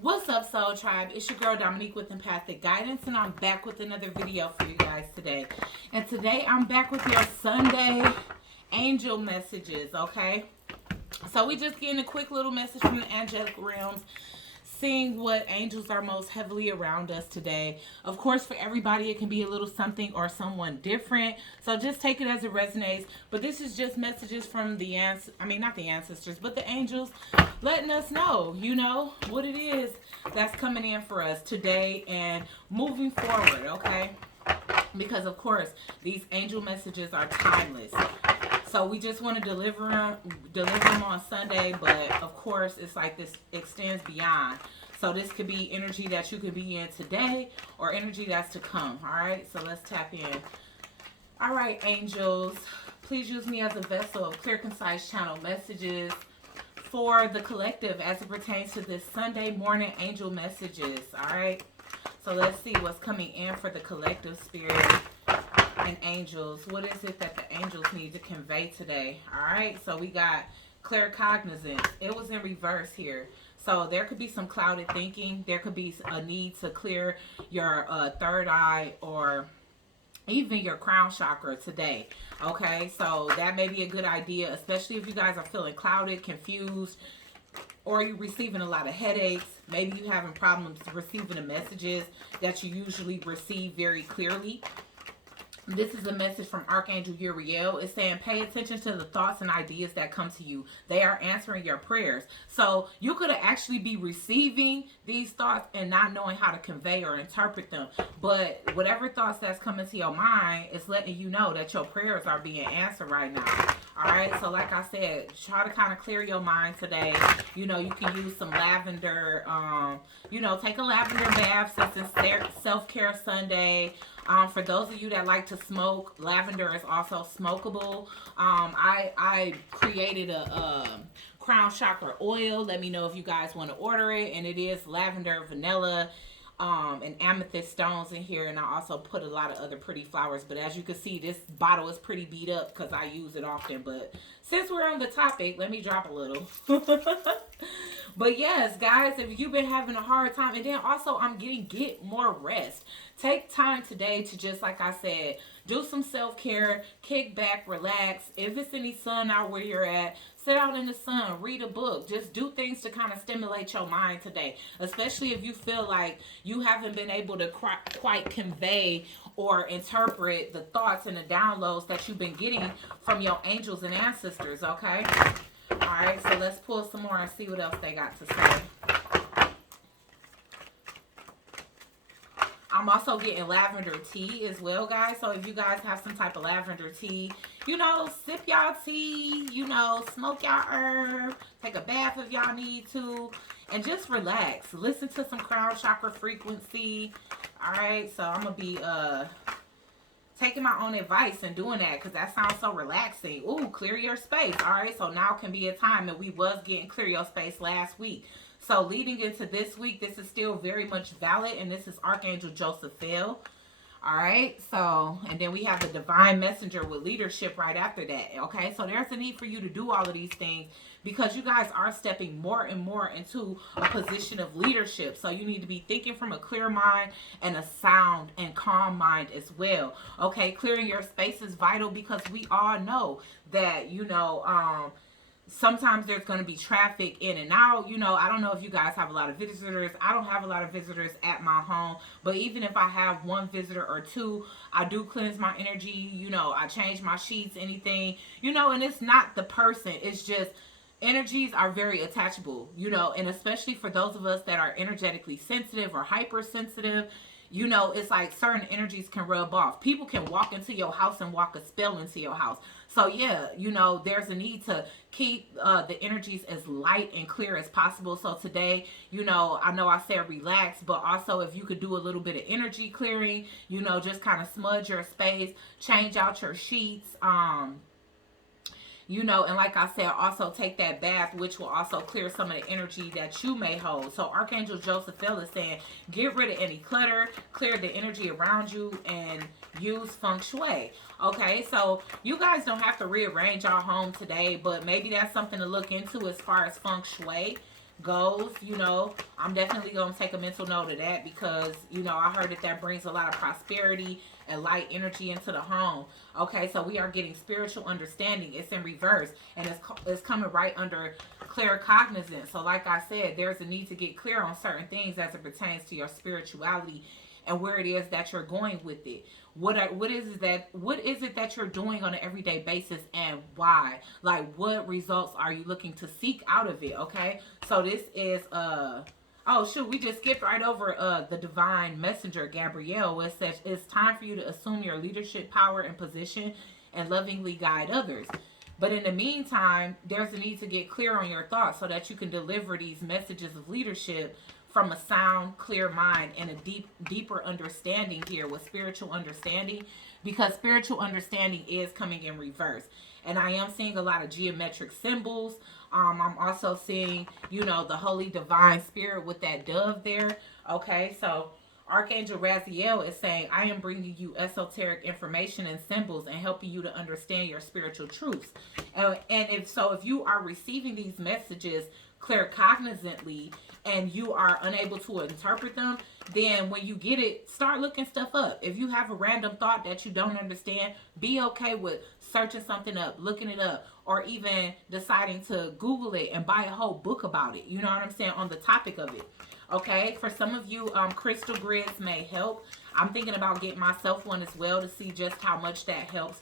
What's up, Soul Tribe? It's your girl Dominique with Empathic Guidance, and I'm back with another video for you guys today. And today I'm back with your Sunday angel messages, okay? So we just getting a quick little message from the angelic realms, seeing what angels are most heavily around us today. Of course, for everybody, it can be a little something or someone different. So just take it as it resonates. But this is just messages from the not the ancestors, but the angels letting us know, what it is that's coming in for us today and moving forward, okay? Because, of course, these angel messages are timeless. So we just want to deliver them on Sunday, but of course it's like this extends beyond. So this could be energy that you could be in today or energy that's to come. All right, so let's tap in. All right, angels, please use me as a vessel of clear, concise channel messages for the collective as it pertains to this Sunday morning angel messages. All right, so let's see what's coming in for the collective spirit and angels. What is it that the angels need to convey today? All right, so we got clear cognizance. It was in reverse here. So there could be some clouded thinking. There could be a need to clear your third eye or even your crown chakra today. Okay, so that may be a good idea, especially if you guys are feeling clouded, confused, or you're receiving a lot of headaches. Maybe you're having problems receiving the messages that you usually receive very clearly. This is a message from Archangel Raziel. It's saying pay attention to the thoughts and ideas that come to you. They are answering your prayers. So you could actually be receiving these thoughts and not knowing how to convey or interpret them. But whatever thoughts that's coming to your mind is letting you know that your prayers are being answered right now. All right, so like I said, try to kind of clear your mind today. You can use some lavender. Take a lavender bath since it's Self-Care Sunday. For those of you that like to smoke, lavender is also smokable. I created a crown chakra oil. Let me know if you guys want to order it. And it is lavender, vanilla, and amethyst stones in here. And I also put a lot of other pretty flowers. But as you can see, this bottle is pretty beat up because I use it often. But since we're on the topic, let me drop a little. But yes, guys, if you've been having a hard time, and then also get more rest. Take time today to, just like I said, do some self-care, kick back, relax. If it's any sun out where you're at, sit out in the sun, read a book. Just do things to kind of stimulate your mind today, especially if you feel like you haven't been able to quite convey or interpret the thoughts and the downloads that you've been getting from your angels and ancestors, okay? All right, so let's pull some more and see what else they got to say. I'm also getting lavender tea as well, guys. So if you guys have some type of lavender tea, sip y'all tea, smoke y'all herb, take a bath if y'all need to, and just relax. Listen to some crown chakra frequency. All right, so I'm going to be taking my own advice and doing that because that sounds so relaxing. Ooh, clear your space. All right, so now can be a time, and we was getting clear your space last week. So leading into this week, this is still very much valid, and this is Archangel Raphael. All right, so, and then we have the divine messenger with leadership right after that. Okay, so there's a need for you to do all of these things because you guys are stepping more and more into a position of leadership. So you need to be thinking from a clear mind and a sound and calm mind as well. Okay, clearing your space is vital because we all know that, sometimes there's going to be traffic in and out. I don't know if you guys have a lot of visitors. I don't have a lot of visitors at my home. But even if I have one visitor or two, I do cleanse my energy. I change my sheets, anything. And it's not the person. It's just energies are very attachable, and especially for those of us that are energetically sensitive or hypersensitive. It's like certain energies can rub off. People can walk into your house and walk a spell into your house. So yeah, there's a need to keep the energies as light and clear as possible. So today, I know I said relax, but also if you could do a little bit of energy clearing, just kind of smudge your space, change out your sheets, and like I said, also take that bath, which will also clear some of the energy that you may hold. So Archangel Raphael is saying, get rid of any clutter, clear the energy around you, and use feng shui. Okay, so you guys don't have to rearrange your home today, but maybe that's something to look into as far as feng shui goes, you know, I'm definitely going to take a mental note of that because, you know, I heard that that brings a lot of prosperity and light energy into the home. Okay, so we are getting spiritual understanding. It's in reverse, and it's coming right under clear cognizance. So like I said, there's a need to get clear on certain things as it pertains to your spirituality and where it is that you're going with it. What is it that you're doing on an everyday basis, and why? Like, what results are you looking to seek out of it? Okay, so this is oh shoot, we just skipped right over the divine messenger Gabrielle. It says it's time for you to assume your leadership power and position and lovingly guide others. But in the meantime, there's a need to get clear on your thoughts so that you can deliver these messages of leadership from a sound, clear mind and a deeper understanding here with spiritual understanding, because spiritual understanding is coming in reverse. And I am seeing a lot of geometric symbols. I'm also seeing, you know, the holy divine spirit with that dove there. Okay, so Archangel Raziel is saying, I am bringing you esoteric information and symbols and helping you to understand your spiritual truths. And if you are receiving these messages claircognizantly and you are unable to interpret them, then when you get it, start looking stuff up. If you have a random thought that you don't understand, be okay with searching something up, looking it up, or even deciding to Google it and buy a whole book about it. You know what I'm saying? On the topic of it. Okay, for some of you, crystal grids may help. I'm thinking about getting myself one as well to see just how much that helps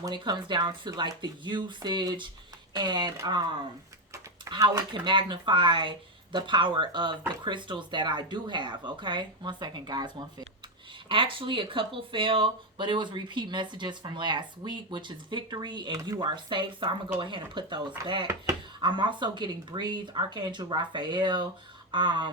when it comes down to like the usage and how it can magnify the power of the crystals that I do have. Okay, 1 second guys, 1 5. Actually, a couple fell, but it was repeat messages from last week, which is victory and you are safe. So I'm gonna go ahead and put those back. I'm also getting breathe, Archangel Raphael.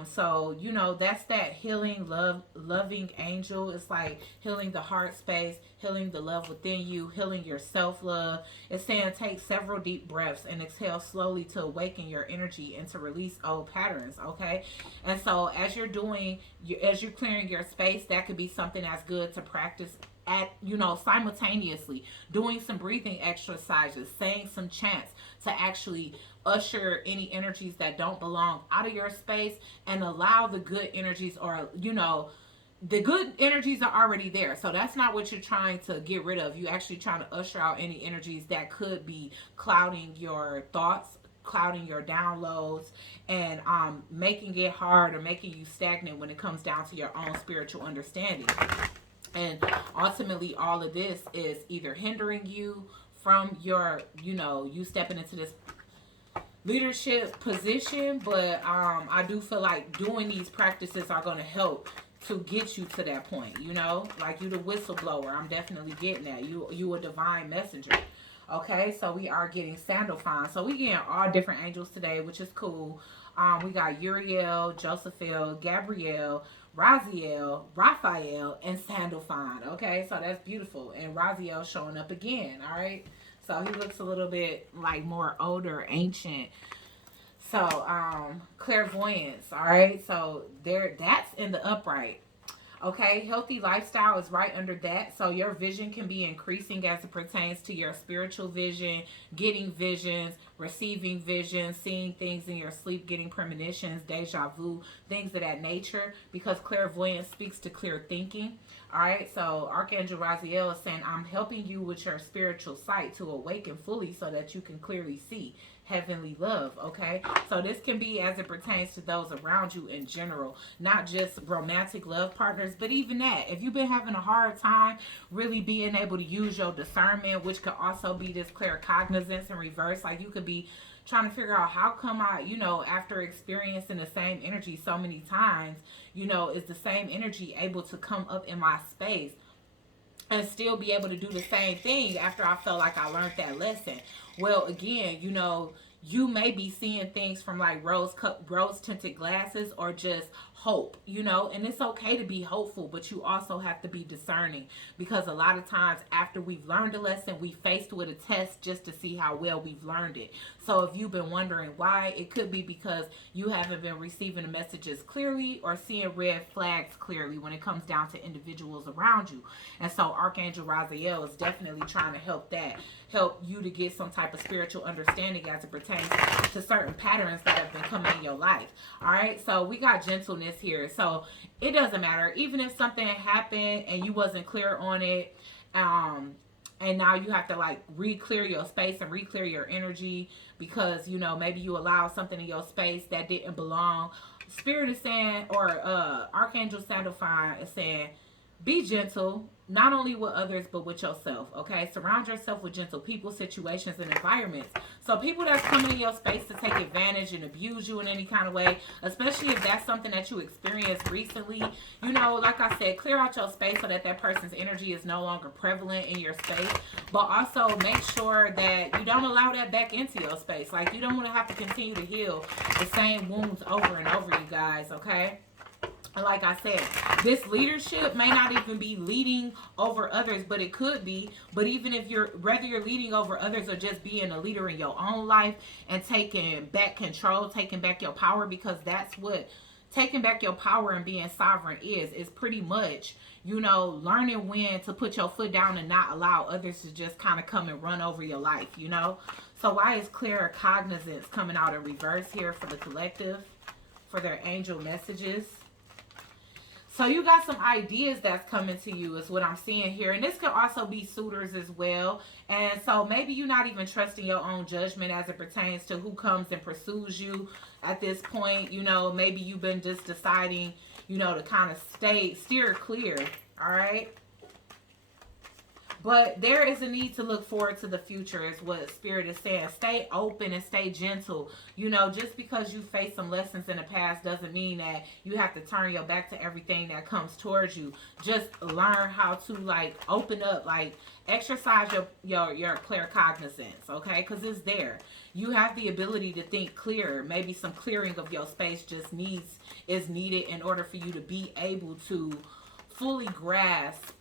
So you know, that's that healing, loving angel. It's like healing the heart space, healing the love within you, healing your self-love. It's saying take several deep breaths and exhale slowly to awaken your energy and to release old patterns. Okay, and so as you're clearing your space, that could be something that's good to practice at, you know, simultaneously doing some breathing exercises, saying some chants to actually usher any energies that don't belong out of your space and allow the good energies, or, you know, the good energies are already there. So that's not what you're trying to get rid of. You actually trying to usher out any energies that could be clouding your thoughts, clouding your downloads, and making it hard or making you stagnant when it comes down to your own spiritual understanding. And ultimately, all of this is either hindering you from your, you know, you stepping into this leadership position, but I do feel like doing these practices are going to help to get you to that point, you know, like you the whistleblower. I'm definitely getting that. You a divine messenger. Okay, so we are getting Sandalphon. So we getting all different angels today, which is cool. We got Uriel, Josephiel, Gabrielle, Raziel, Raphael, and Sandalphon. Okay, so that's beautiful. And Raziel showing up again. All right, so he looks a little bit like more older, ancient. So clairvoyance. All right, so that's in the upright. Okay, healthy lifestyle is right under that. So your vision can be increasing as it pertains to your spiritual vision, getting visions, receiving visions, seeing things in your sleep, getting premonitions, deja vu, things of that nature, because clairvoyance speaks to clear thinking. All right, so Archangel Raziel is saying, I'm helping you with your spiritual sight to awaken fully so that you can clearly see heavenly love. Okay, so this can be as it pertains to those around you in general, not just romantic love partners, but even that, if you've been having a hard time really being able to use your discernment, which could also be this claircognizance in reverse, like you could be trying to figure out how come I, you know, after experiencing the same energy so many times, you know, is the same energy able to come up in my space and still be able to do the same thing after I felt like I learned that lesson. Well, again, you know, you may be seeing things from like rose tinted glasses or just hope, you know, and it's okay to be hopeful, but you also have to be discerning, because a lot of times after we've learned a lesson, we faced with a test just to see how well we've learned it. So if you've been wondering why, it could be because you haven't been receiving the messages clearly or seeing red flags clearly when it comes down to individuals around you. And so Archangel Raziel is definitely trying to help you to get some type of spiritual understanding as it pertains pertains to certain patterns that have been coming in your life. All right, so we got gentleness here. So it doesn't matter, even if something happened and you wasn't clear on it, and now you have to like re-clear your space and re-clear your energy because, you know, maybe you allowed something in your space that didn't belong. Spirit is saying, or Archangel Sandalphon is saying, be gentle, not only with others, but with yourself, okay? Surround yourself with gentle people, situations, and environments. So people that's coming in your space to take advantage and abuse you in any kind of way, especially if that's something that you experienced recently, you know, like I said, clear out your space so that that person's energy is no longer prevalent in your space. But also make sure that you don't allow that back into your space. Like, you don't want to have to continue to heal the same wounds over and over, you guys, okay? Like I said, this leadership may not even be leading over others, but it could be. But even if whether you're leading over others or just being a leader in your own life and taking back control, taking back your power, because that's what taking back your power and being sovereign is pretty much, you know, learning when to put your foot down and not allow others to just kind of come and run over your life, you know. So why is clear cognizance coming out in reverse here for the collective, for their angel messages? So you got some ideas that's coming to you is what I'm seeing here. And this could also be suitors as well. And so maybe you're not even trusting your own judgment as it pertains to who comes and pursues you at this point. You know, maybe you've been just deciding, you know, to kind of steer clear. All right. But there is a need to look forward to the future is what Spirit is saying. Stay open and stay gentle. You know, just because you face some lessons in the past doesn't mean that you have to turn your back to everything that comes towards you. Just learn how to, like, open up, like, exercise your clear cognizance, okay? Because it's there. You have the ability to think clearer. Maybe some clearing of your space just is needed in order for you to be able to fully grasp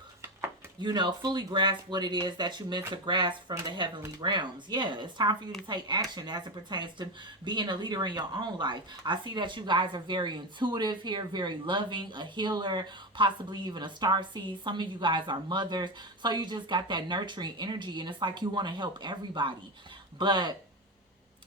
what it is that you meant to grasp from the heavenly realms. Yeah, it's time for you to take action as it pertains to being a leader in your own life. I see that you guys are very intuitive here, very loving, a healer, possibly even a starseed. Some of you guys are mothers. So you just got that nurturing energy, and it's like you want to help everybody. But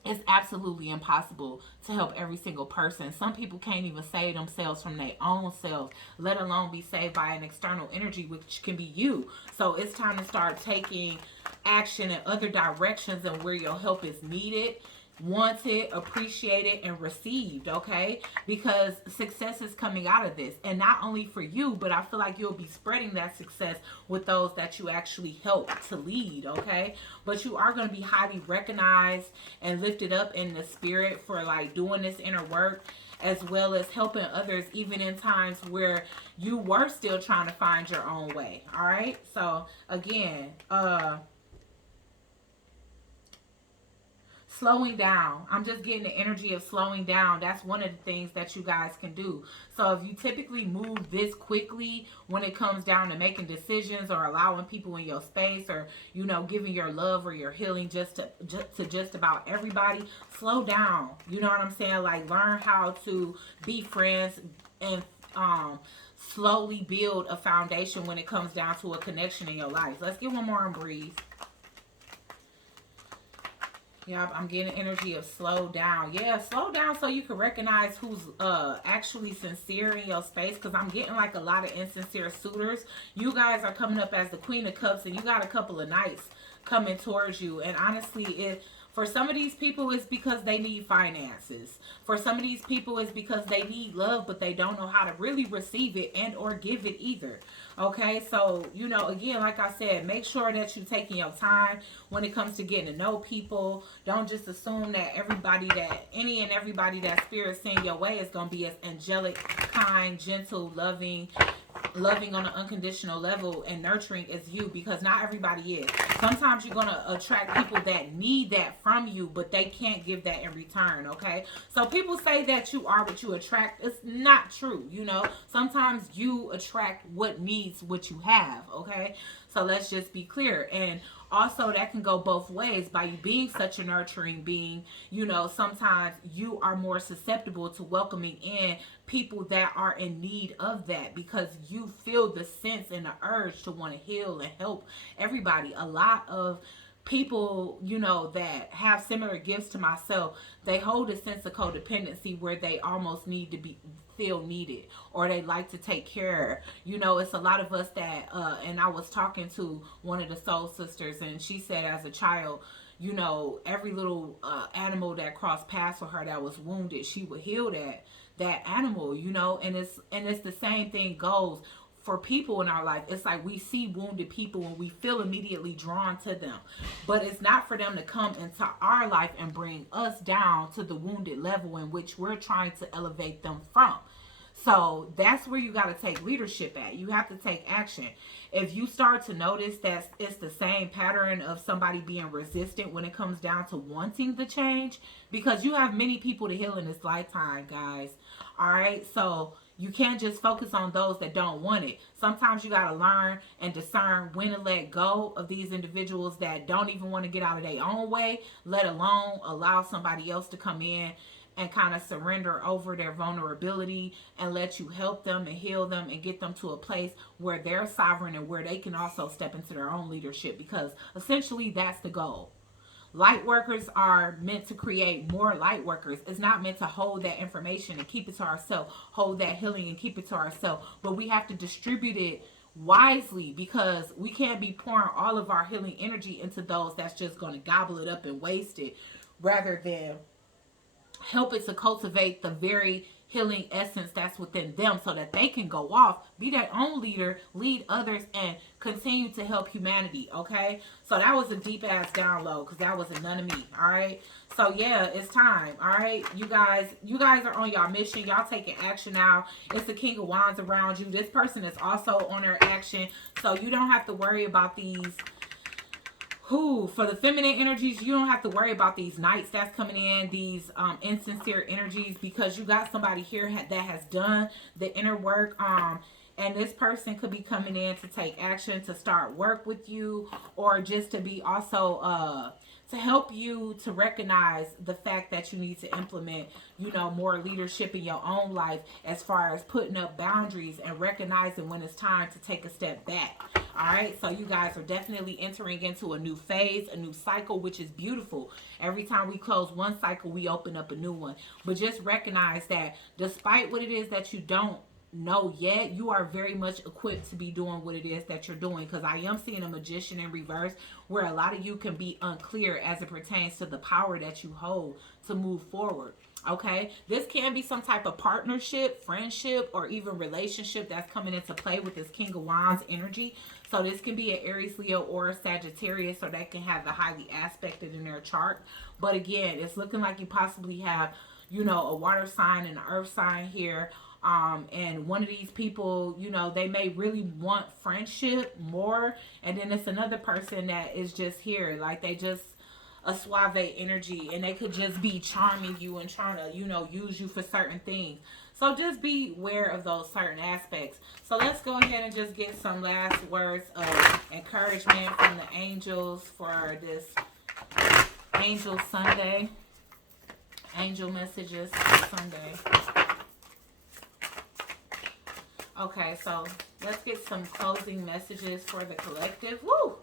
it's absolutely impossible to help every single person. Some people can't even save themselves from their own selves, let alone be saved by an external energy, which can be you. So it's time to start taking action in other directions and where your help is needed, wanted, appreciated, and received, okay? Because success is coming out of this. And not only for you, but I feel like you'll be spreading that success with those that you actually help to lead, okay? But you are going to be highly recognized and lifted up in the spirit for, like, doing this inner work, as well as helping others even in times where you were still trying to find your own way, all right? So, again, slowing down. I'm just getting the energy of slowing down. That's one of the things that you guys can do. So if you typically move this quickly when it comes down to making decisions or allowing people in your space or, you know, giving your love or your healing to just about everybody, slow down. You know what I'm saying? Like, learn how to be friends and slowly build a foundation when it comes down to a connection in your life. Let's get one more and breathe. Yeah, I'm getting energy of slow down. Yeah, slow down so you can recognize who's actually sincere in your space, because I'm getting like a lot of insincere suitors. You guys are coming up as the Queen of Cups, and you got a couple of knights coming towards you. And honestly, for some of these people, it's because they need finances. For some of these people, it's because they need love, but they don't know how to really receive it and or give it either. Okay, so, you know, again, like I said, make sure that you're taking your time when it comes to getting to know people. Don't just assume that any and everybody that Spirit's sending your way is going to be as angelic, kind, gentle, loving on an unconditional level and nurturing as you, because not everybody is. Sometimes you're going to attract people that need that from you, but they can't give that in return, okay? So people say that you are what you attract. It's not true, you know? Sometimes you attract what needs what you have, okay? So let's just be clear. And also, that can go both ways. By you being such a nurturing being, you know, sometimes you are more susceptible to welcoming in people that are in need of that, because you feel the sense and the urge to want to heal and help everybody. A lot of people, you know, that have similar gifts to myself, they hold a sense of codependency where they almost need to be feel needed, or they like to take care. You know, it's a lot of us that and I was talking to one of the soul sisters, and she said as a child, you know, every little animal that crossed paths with her that was wounded, she would heal that animal, you know. And it's the same thing goes for people in our life. It's like we see wounded people and we feel immediately drawn to them, but it's not for them to come into our life and bring us down to the wounded level in which we're trying to elevate them from. So that's where you got to take leadership at. You have to take action. If you start to notice that it's the same pattern of somebody being resistant when it comes down to wanting the change, because you have many people to heal in this lifetime, guys. All right. So you can't just focus on those that don't want it. Sometimes you got to learn and discern when to let go of these individuals that don't even want to get out of their own way, let alone allow somebody else to come in and kind of surrender over their vulnerability and let you help them and heal them and get them to a place where they're sovereign and where they can also step into their own leadership, because essentially that's the goal. Light workers are meant to create more light workers. It's not meant to hold that information and keep it to ourselves, hold that healing and keep it to ourselves, but we have to distribute it wisely, because we can't be pouring all of our healing energy into those that's just going to gobble it up and waste it, rather than help it to cultivate the very healing essence that's within them, so that they can go off, be their own leader, lead others, and continue to help humanity. Okay, so that was a deep ass download, because that wasn't none of me. All right, so yeah, it's time. All right, you guys are on y'all mission. Y'all taking action now. It's the King of Wands around you. This person is also on their action, so you don't have to worry about these. For the feminine energies, you don't have to worry about these knights that's coming in, these insincere energies, because you got somebody here that has done the inner work. And this person could be coming in to take action, to start work with you, or just to be also to help you to recognize the fact that you need to implement, you know, more leadership in your own life, as far as putting up boundaries and recognizing when it's time to take a step back. All right, so you guys are definitely entering into a new phase, a new cycle, which is beautiful. Every time we close one cycle, we open up a new one. But just recognize that despite what it is that you don't know yet, you are very much equipped to be doing what it is that you're doing, because I am seeing a Magician in reverse, where a lot of you can be unclear as it pertains to the power that you hold to move forward. Okay, this can be some type of partnership, friendship, or even relationship that's coming into play with this King of Wands energy. So this can be an Aries, Leo, or a Sagittarius, so they can have the highly aspected in their chart. But again, it's looking like you possibly have, you know, a water sign and an earth sign here. And one of these people, you know, they may really want friendship more, and then it's another person that is just here, like they just a suave energy, and they could just be charming you and trying to, you know, use you for certain things. So just be aware of those certain aspects. So let's go ahead and just get some last words of encouragement from the angels for this Angel Sunday. Angel messages for Sunday. Okay, so let's get some closing messages for the collective. Woo!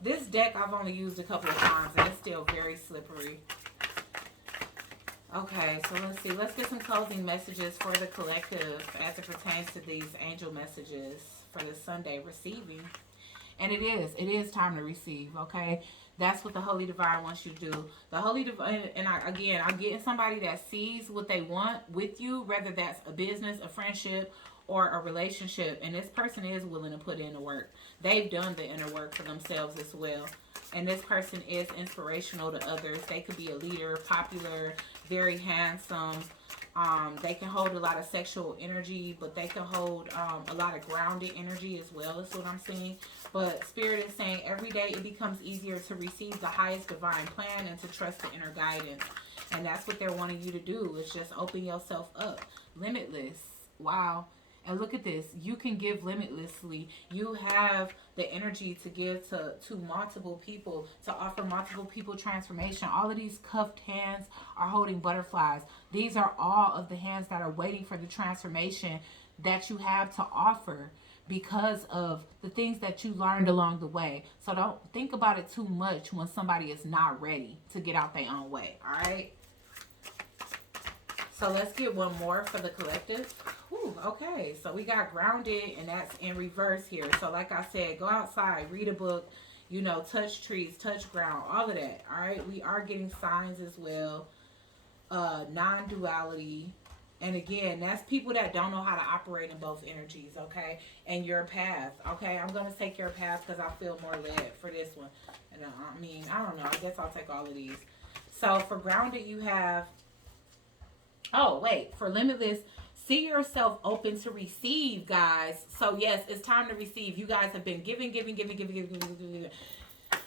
This deck I've only used a couple of times, and it's still very slippery. Okay, so let's see. Let's get some closing messages for the collective as it pertains to these angel messages for this Sunday receiving. And it is time to receive, okay? That's what the Holy Divine wants you to do. The Holy Divine, and I'm getting somebody that sees what they want with you, whether that's a business, a friendship, or a relationship. And this person is willing to put in the work. They've done the inner work for themselves as well. And this person is inspirational to others. They could be a leader, popular, very handsome. They can hold a lot of sexual energy, but they can hold a lot of grounded energy as well. That's what I'm seeing. But Spirit is saying every day it becomes easier to receive the highest divine plan and to trust the inner guidance. And that's what they're wanting you to do, is just open yourself up. Limitless. Wow. And look at this. You can give limitlessly. You have the energy to give to multiple people, to offer multiple people transformation. All of these cuffed hands are holding butterflies. These are all of the hands that are waiting for the transformation that you have to offer. because of the things that you learned along the way. So don't think about it too much when somebody is not ready to get out their own way. All right. So let's get one more for the collective. Ooh, okay, so we got grounded, and that's in reverse here. So like I said, go outside, read a book, you know, touch trees, touch ground, all of that. All right, we are getting signs as well. Non-duality. And again, that's people that don't know how to operate in both energies, okay? And your path, okay? I'm going to take your path because I feel more led for this one. And I mean, I don't know. I guess I'll take all of these. So for grounded, you have... Oh, wait. For limitless, see yourself open to receive, guys. So, yes, it's time to receive. You guys have been giving.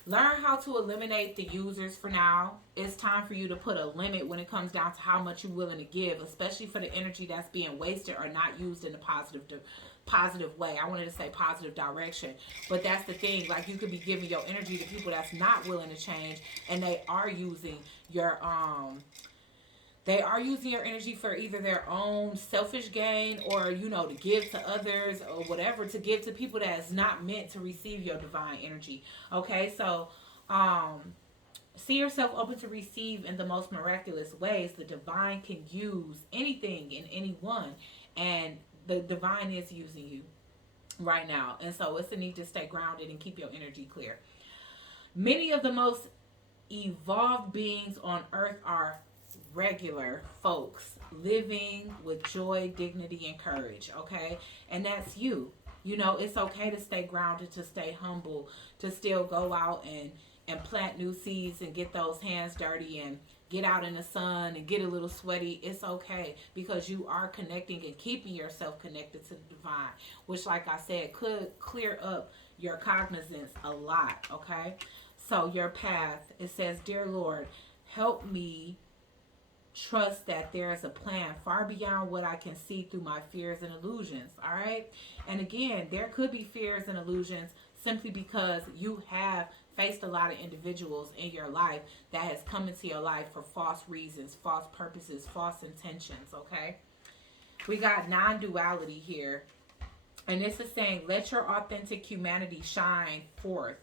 Learn how to eliminate the users for now. It's time for you to put a limit when it comes down to how much you're willing to give, especially for the energy that's being wasted or not used in a positive way. I wanted to say positive direction, but that's the thing. Like, you could be giving your energy to people that's not willing to change, and they are using your energy for either their own selfish gain or, you know, to give to others or whatever, to give to people that is not meant to receive your divine energy. Okay, so see yourself open to receive in the most miraculous ways. The divine can use anything and anyone, and the divine is using you right now. And so it's a need to stay grounded and keep your energy clear. Many of the most evolved beings on earth are regular folks living with joy, dignity, and courage. Okay, and that's you. You know, it's okay to stay grounded, to stay humble, to still go out and plant new seeds and get those hands dirty and get out in the sun and get a little sweaty. It's okay, because you are connecting and keeping yourself connected to the divine, which, like I said, could clear up your cognizance a lot. Okay, so your path, it says, dear Lord, help me trust that there is a plan far beyond what I can see through my fears and illusions. All right, and again, there could be fears and illusions simply because you have faced a lot of individuals in your life that has come into your life for false reasons, false purposes, false intentions. Okay, we got non-duality here, and this is saying, let your authentic humanity shine forth.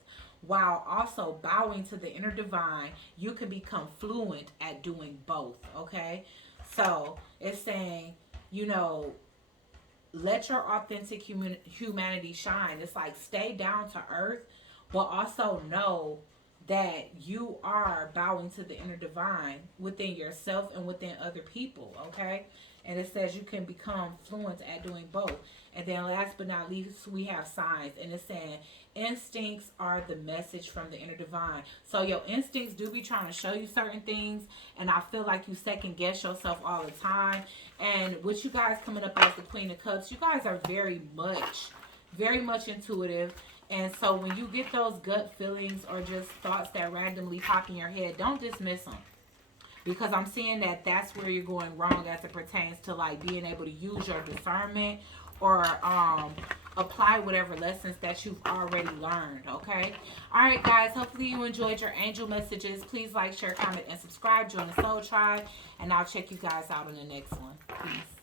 While also bowing to the inner divine, you can become fluent at doing both. Okay, so it's saying, you know, let your authentic humanity shine. It's like, stay down to earth, but also know that you are bowing to the inner divine within yourself and within other people. Okay, and it says you can become fluent at doing both. And then last but not least, we have signs, and it's saying instincts are the message from the inner divine. So your instincts do be trying to show you certain things, and I feel like you second guess yourself all the time. And with you guys coming up as the Queen of Cups, you guys are very much intuitive. And so when you get those gut feelings or just thoughts that randomly pop in your head, don't dismiss them. Because I'm seeing that that's where you're going wrong as it pertains to, like, being able to use your discernment or apply whatever lessons that you've already learned. Okay, all right, guys, hopefully you enjoyed your angel messages. Please like, share, comment, and subscribe. Join the soul tribe, and I'll check you guys out in the next one. Peace.